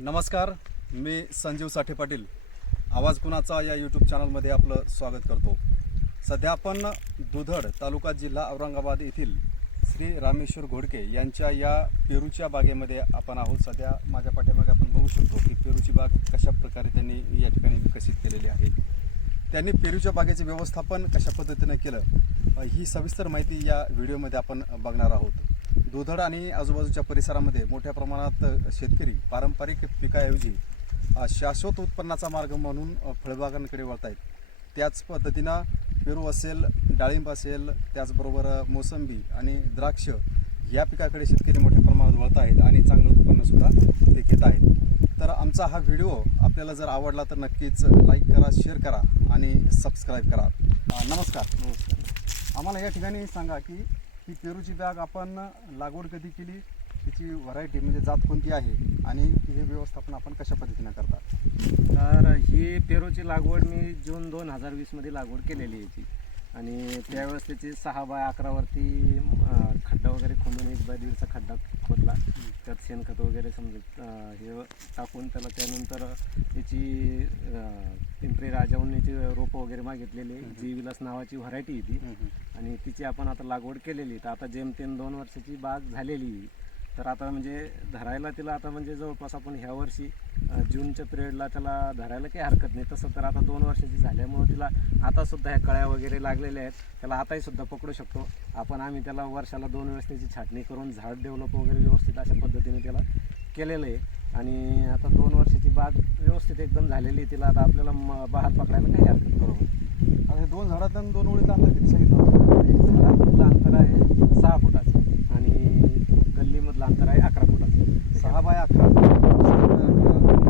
नमस्कार मी संजीव साठे पाटील. आवाज कुणाचा या यूट्यूब चॅनलमध्ये आपलं स्वागत करतो. सध्या आपण दुधड तालुका जिल्हा औरंगाबाद येथील श्री रामेश्वर घोडके यांच्या या पेरूच्या बागेमध्ये आपण आहोत. सध्या माझ्या पाठीमागे आपण बघू शकतो की पेरूची बाग कशा प्रकारे त्यांनी या ठिकाणी विकसित केलेली आहे. त्यांनी पेरूच्या बागेचे व्यवस्थापन कशा पद्धतीनं केलं ही सविस्तर माहिती या व्हिडिओमध्ये आपण बघणार आहोत. दुधड आणि आजूबाजूच्या परिसरामध्ये मोठ्या प्रमाणात शेतकरी पारंपरिक पिकाऐवजी शाश्वत उत्पन्नाचा मार्ग म्हणून फळबागांकडे वळत आहेत त्याच पद्धतीनं पेरू असेल डाळिंब असेल त्याचबरोबर मोसंबी आणि द्राक्ष या पिकाकडे शेतकरी मोठ्या प्रमाणात वळत आहेत आणि चांगलं उत्पन्नसुद्धा ते घेत आहेत. तर आमचा हा व्हिडिओ आपल्याला जर आवडला तर नक्कीच लाईक करा शेअर करा आणि सबस्क्राईब करा. नमस्कार. नमस्कार. आम्हाला या ठिकाणी सांगा की ही पेरूची बॅग आपण लागवड कधी केली? तिची व्हरायटी म्हणजे जात कोणती आहे? आणि हे व्यवस्थापन आपण कशा पद्धतीनं करतात? तर ही पेरूची लागवड मी जून दोन हजार वीसमध्ये लागवड केलेली आहे याची. आणि त्यावेळेस त्याची सहा बाय अकरावरती खोदून एक बाय दीडचा खड्डा खोदला. त्यात शेणखत वगैरे समजा हे टाकून त्याला त्यानंतर त्याची पिंपरी राजावणीची रोपं वगैरे मागितलेली. जी विलास नावाची व्हरायटी आहे ती. आणि तिची आपण आता लागवड केलेली तर आता जेमतेम दोन वर्षाची बाग झालेली. तर आता म्हणजे धरायला तिला आता म्हणजे जवळपास आपण ह्या वर्षी जूनच्या पिरियडला त्याला धरायला काही हरकत नाही. तसं तर आता दोन वर्षाची झाल्यामुळं तिला आता सुद्धा ह्या कळ्या वगैरे लागलेल्या आहेत. त्याला आताही सुद्धा पकडू शकतो. आपण आम्ही त्याला वर्षाला दोन वेळेस त्याची छाटणी करून झाड डेव्हलप वगैरे व्यवस्थित अशा पद्धतीने त्याला केलेलं आहे. आणि आता दोन वर्षाची बाग व्यवस्थित एकदम झालेली आहे तिला. आता आपल्याला म- बहार पकडायला काही हरकत बरोबर आता हे दोन झाडात आणि दोन ओळीत अंतर किती सांगितलं? झाडामधलं अंतर आहे? सहा फुटाचं आणि गल्लीमधलं अंतर आहे अकरा फुटाचं सहा बाय अकरा सहा बाय अकरा त्यांनी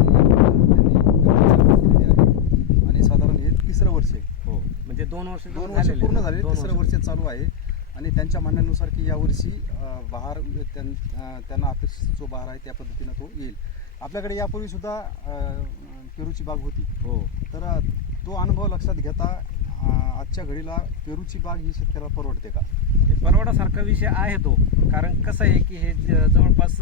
केलेली आहे. आणि साधारण हे तिसरं वर्ष आहे हो म्हणजे दोन वर्ष दोन वर्ष पूर्ण. झाले तिसरं वर्ष. चालू आहे. आणि त्यांच्या म्हणण्यानुसार की यावर्षी बहार त्यांना अपेक्षित जो बहार आहे त्या पद्धतीनं तो येईल. आपल्याकडे यापूर्वी सुद्धा पेरूची बाग होती. हो. तर तो अनुभव लक्षात घेता आजच्या घडीला पेरूची बाग ही शेतकऱ्याला परवडते का? परवडासारखा विषय आहे तो. कारण कसं आहे की हे जवळपास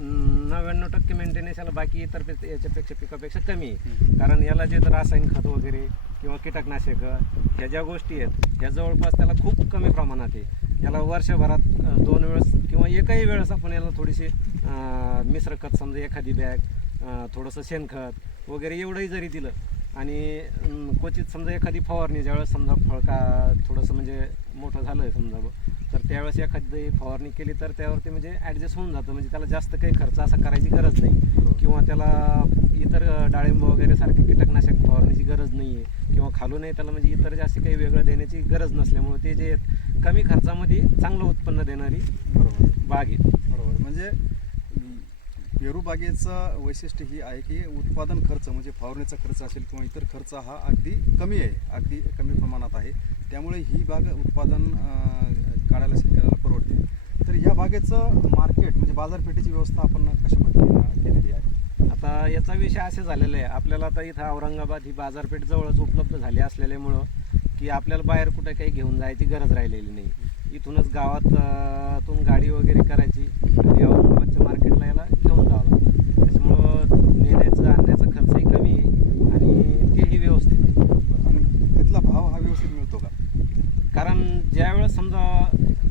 नव्याण्णव टक्के मेंटेनन्स याला बाकी इतर पे- याच्यापेक्षा पिकापेक्षा कमी आहे. कारण याला जे तर रासायनिक खत वगैरे किंवा कीटकनाशक ह्या ज्या गोष्टी आहेत ह्या जवळपास त्याला खूप कमी प्रमाणात आहे. याला वर्षभरात दोन वेळेस किंवा एकही वेळेस आपण याला थोडीशी अं, मिश्र खत समजा एखादी बॅग थोडंसं शेणखत वगैरे एवढंही जरी दिलं आणि क्वचित समजा एखादी फवारणी ज्यावेळेस समजा फळ का थोडंसं म्हणजे मोठं झालं समजा बुवा, तर त्यावेळेस एखादी फवारणी केली तर त्यावरती म्हणजे ॲडजस्ट होऊन जातं. म्हणजे त्याला जास्त काही खर्च असा करायची गरज नाही. किंवा त्याला इतर डाळिंब वगैरे सारखे कीटकनाशक फवारण्याची गरज नाही आहे किंवा खालूनही त्याला म्हणजे इतर जास्त काही वेगळं देण्याची गरज नसल्यामुळे ते जे आहेत, कमी खर्चामध्ये चांगलं उत्पन्न देणारी बरोबर. बाग आहे. बरोबर. म्हणजे पेरू बागेचं वैशिष्ट्य ही आहे की उत्पादन खर्च म्हणजे फवारणीचा खर्च असेल किंवा इतर खर्च हा अगदी कमी आहे अगदी कमी प्रमाणात आहे. त्यामुळे ही बाग उत्पादन काढायला शेतकऱ्याला परवडते. तर या बागेचं मार्केट म्हणजे बाजारपेठेची व्यवस्था आपण कशा पद्धतीनं केलेली आहे? आता याचा विषय असे झालेला आहे आपल्याला आता इथं औरंगाबाद ही बाजारपेठ जवळच उपलब्ध झाली असलेल्यामुळं की आपल्याला बाहेर कुठे काही घेऊन जायची गरज राहिलेली नाही. इथूनच गावात अं, तून गाडी वगैरे करायची. आणि औरंगाबादच्या मार्केटला याला घेऊन जावं लागतं. त्याच्यामुळं नेण्याचं आणण्याचा खर्चही कमी आहे आणि तेही व्यवस्थित आहे. आणि तिथला भाव हा व्यवस्थित मिळतो का? कारण ज्यावेळेस समजा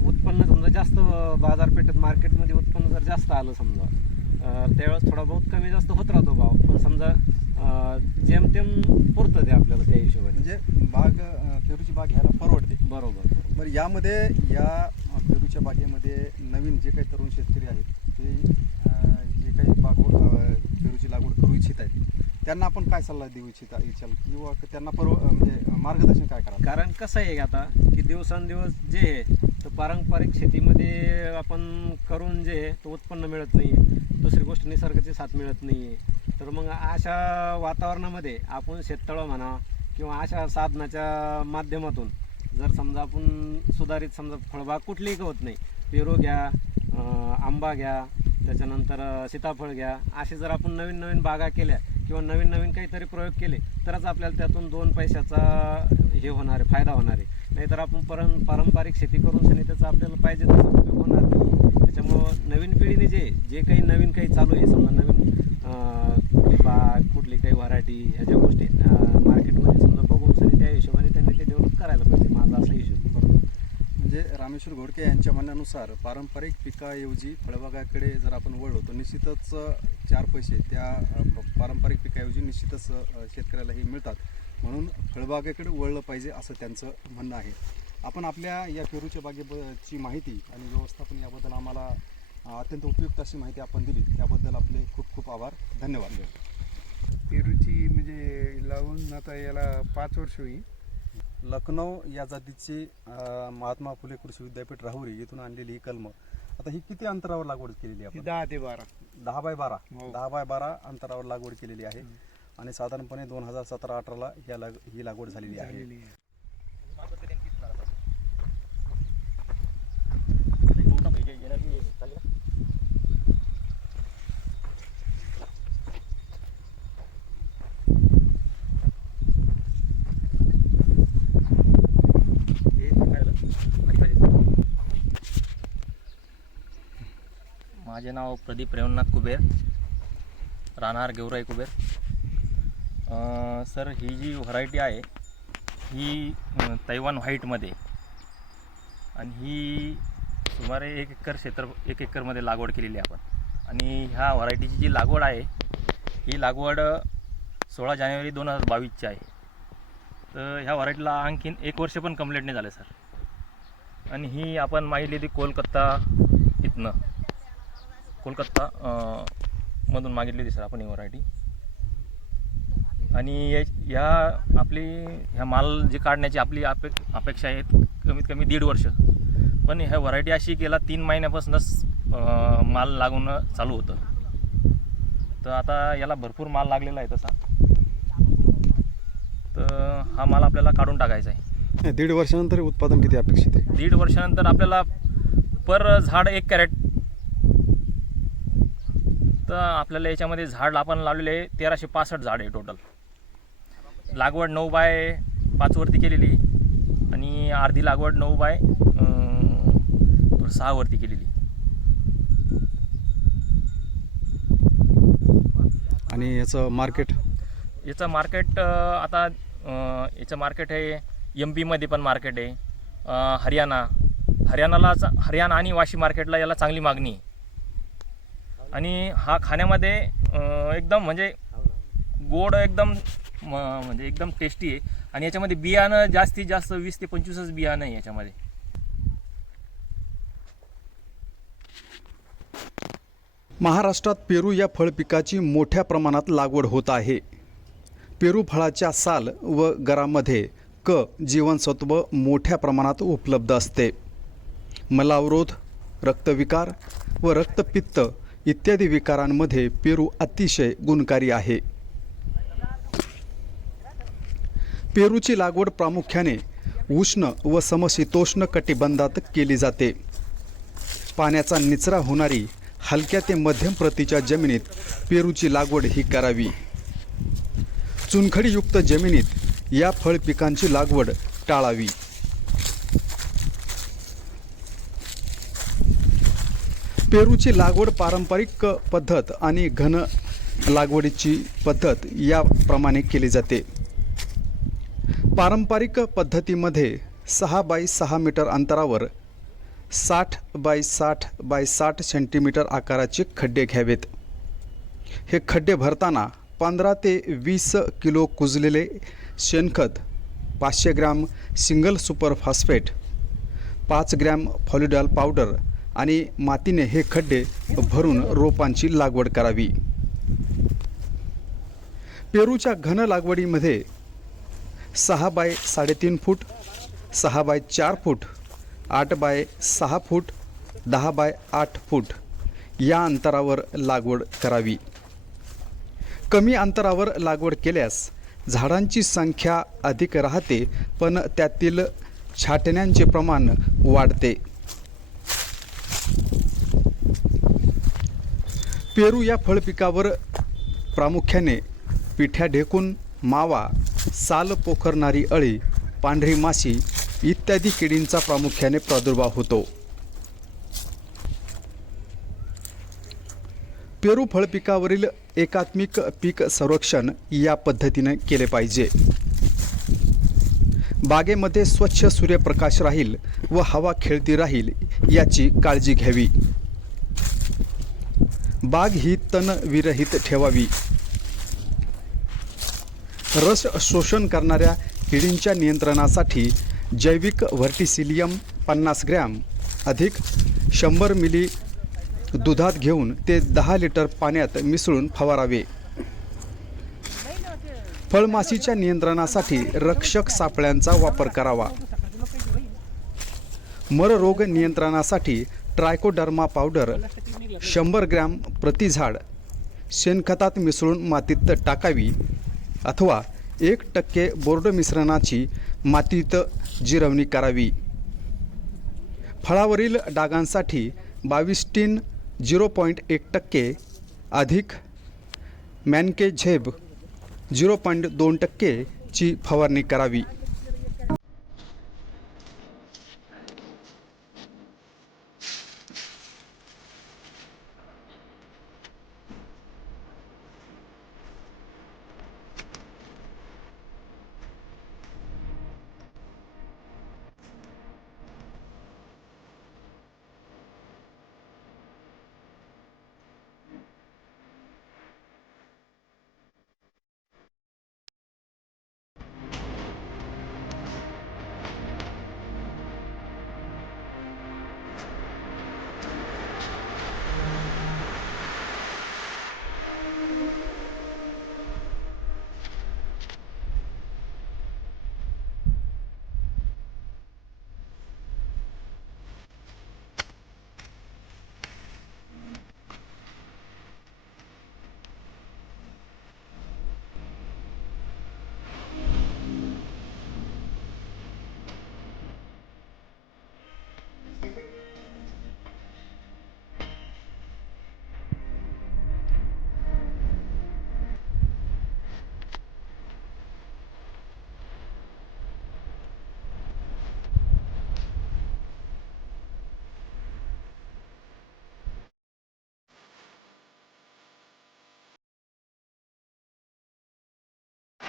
उत्पन्न समजा जास्त बाजारपेठेत मार्केटमध्ये उत्पन्न जर जास्त आलं समजा त्यावेळेस थोडा बहुत कमी जास्त होत राहतो भाव. पण समजा जेमतेम पुरतं ते आपल्याला त्या हिशोबाने. म्हणजे बाग पेरूची बाग घ्यायला परवडते. बरोबर. बरं यामध्ये या पेरूच्या बागेमध्ये नवीन जे काही तरुण शेतकरी आहेत ते जे काही बागवड पेरूची लागवड करू इच्छित आहेत त्यांना आपण काय सल्ला देऊ इच्छिता इच्छाल? किंवा त्यांना परव म्हणजे मार्गदर्शन काय करा कारण कसं आहे आता की दिवसांदिवस जे आहे तर पारंपरिक शेतीमध्ये आपण करून जे आहे तो उत्पन्न मिळत नाही. दुसरी गोष्ट निसर्गाची साथ मिळत नाही. आहे तर मग अशा वातावरणामध्ये आपण शेततळं म्हणा किंवा अशा साधनाच्या माध्यमातून जर समजा आपण सुधारित समजा फळबाग कुठलीही होत नाही पेरू घ्या आंबा घ्या त्याच्यानंतर सीताफळ घ्या असे जर आपण नवीन नवीन बागा केल्या किंवा नवीन नवीन काहीतरी प्रयोग केले तरच आपल्याला त्यातून दोन पैशाचा हे होणार आहे फायदा होणार आहे. नाहीतर आपण परं पारंपरिक शेती करून सनी त्याचा आपल्याला पाहिजे तसा उपयोग होणार नाही. त्याच्यामुळं नवीन पिढीने जे जे काही नवीन काही चालू आहे समजा नवीन कुठली बाग कुठली काही व्हरायटी ह्या ज्या गोष्टी मार्केटमध्ये म्हणजे घोडके यांच्या म्हणण्यानुसार पारंपरिक पिकाऐवजी फळबागाकडे जर आपण वळलो तर निश्चितच चार पैसे त्या पारंपरिक पिकाऐवजी निश्चितच शेतकऱ्यालाही मिळतात. म्हणून फळबागेकडे वळलं पाहिजे असं त्यांचं म्हणणं आहे. आपण आपल्या या पेरूच्या बागेची माहिती आणि व्यवस्थापन याबद्दल आम्हाला अत्यंत उपयुक्त अशी माहिती आपण दिली त्याबद्दल आपले खूप खूप आभार. धन्यवाद. पेरूची म्हणजे लावून आता याला पाच वर्ष होईल. लखनौ या जातीची अ, महात्मा फुले कृषी विद्यापीठ राहुरी येथून आणलेली ही कलमं. आता ही किती अंतरावर लागवड केलेली आपण? दहा ते बारा. दहा बाय बारा. हो. दहा बाय बारा अंतरावर लागवड केलेली आहे. आणि साधारणपणे दोन हजार सतरा अठराला ह्या लाग ही लागवड झालेली आहे. झालेली आहे. माझे नाव प्रदीप रेवणनाथ कुबेर राहणार गेवराई कुबेर. सर ही जी व्हरायटी आहे ही तैवान व्हाईटमध्ये आणि ही सुमारे एक एकर क्षेत्र एक एकरमध्ये लागवड केलेली आहे आपण. आणि ह्या व्हरायटीची जी लागवड आहे ही लागवड सोळा जानेवारी दोन हजार बावीसची आहे. तर ह्या व्हरायटीला आणखीन एक वर्ष पण कंप्लीट नाही झालं सर. आणि ही आपण मागितली होती कोलकत्ता इथनं. कोलकाता मधून मागितली होती सर आपण ही व्हरायटी आणि या ह्या आपली ह्या माल जे काढण्याची आपली अपे अपेक्षा आहे कमीत कमी दीड वर्ष. पण ह्या व्हरायटी अशी केला तीन महिन्यापासूनच माल लागून चालू होतं. तर आता याला भरपूर माल लागलेला आहे तसा. तर हा माल आपल्याला काढून टाकायचा आहे. दीड वर्षानंतर उत्पादन किती अपेक्षित आहे? दीड वर्षानंतर आपल्याला पर झाड एक कॅरेट तर आपल्याला याच्यामध्ये झाड आपण लावलेले तेराशे पासष्ट झाड आहे टोटल लागवड नऊ बाय पाचवरती केलेली आणि अर्धी लागवड नऊ बाय सहावरती केलेली. आणि याचं मार्केट याचं मार्केट आता याचं मार्केट आहे एम पीमध्ये पण मार्केट आहे. हरियाणा. हरियाणाला हरियाणा आणि वाशी मार्केटला याला चांगली मागणी आहे. आणि हा खाण्यामध्ये एकदम म्हणजे गोड एकदम म- म्हणजे एकदम टेस्टी आहे. आणि याच्यामध्ये बियाणं जास्तीत जास्त वीस ते पंचवीसच बियाणं आहे याच्यामध्ये. महाराष्ट्रात पेरू या फळ पिकाची मोठ्या प्रमाणात लागवड होत आहे. पेरू फळाच्या साल व गरामध्ये क जीवनसत्व मोठ्या प्रमाणात उपलब्ध असते. मलावरोध रक्तविकार व रक्तपित्त इत्यादी विकारांमध्ये पेरू अतिशय गुणकारी आहे. पेरूची लागवड प्रामुख्याने उष्ण व समशीतोष्ण कटिबंधात केली जाते. पाण्याचा निचरा होणारी हलक्या ते मध्यम प्रतीच्या जमिनीत पेरूची लागवड ही करावी. चुनखडीयुक्त जमिनीत या फळ पिकांची लागवड टाळावी. पेरूची लागवड पारंपरिक पद्धत आणि घन लागवडीची पद्धत याप्रमाणे केली जाते. पारंपरिक पद्धतीमध्ये सहा बाय सहा मीटर अंतरावर साठ बाय साठ बाय साठ सेंटीमीटर आकाराचे खड्डे घ्यावेत. हे खड्डे भरताना पंधरा ते वीस किलो कुजलेले शेणखत पाचशे ग्रॅम सिंगल सुपर फॉस्फेट पाच ग्रॅम फॉलिडॉल पावडर आणि मातीने हे खड्डे भरून रोपांची लागवड करावी. पेरूच्या घन लागवडीमध्ये सहा बाय साडेतीन फूट सहा बाय चार फूट आठ बाय सहा फूट दहा बाय आठ फूट या अंतरावर लागवड करावी. कमी अंतरावर लागवड केल्यास झाडांची संख्या अधिक राहते पण त्यातील छाटण्यांचे प्रमाण वाढते. पेरू या फळपिकावर प्रामुख्याने पिठ्या ढेकून मावा साल पोखरणारी अळी पांढरी माशी इत्यादी किडींचा प्रामुख्याने प्रादुर्भाव होतो. पेरू फळपिकावरील एकात्मिक पीक संरक्षण या पद्धतीने केले पाहिजे. बागेमध्ये स्वच्छ सूर्यप्रकाश राहील व हवा खेळती राहील याची काळजी घ्यावी. बाग ही तणविरहित ठेवावी. रस शोषण करणाऱ्या किडींच्या नियंत्रणासाठी जैविक व्हर्टिसिलियम पन्नास ग्रॅम अधिक शंभर मिली दुधात घेऊन ते दहा लिटर पाण्यात मिसळून फवारावे. फळमाशीच्या नियंत्रणासाठी रक्षक सापळ्यांचा वापर करावा. मर रोग नियंत्रणासाठी ट्रायकोडर्मा पावडर शंभर ग्रॅम प्रति झाड शेणखतात मिसळून मातीत टाकावी अथवा एक टक्के बोर्ड मिश्रणाची मातीत जिरवणी करावी. फळावरील डागांसाठी बावीस्टीन झिरो पॉईंट एक टक्के अधिक मॅनके झेब झिरो पॉईंट दोन टक्केची फवारणी करावी.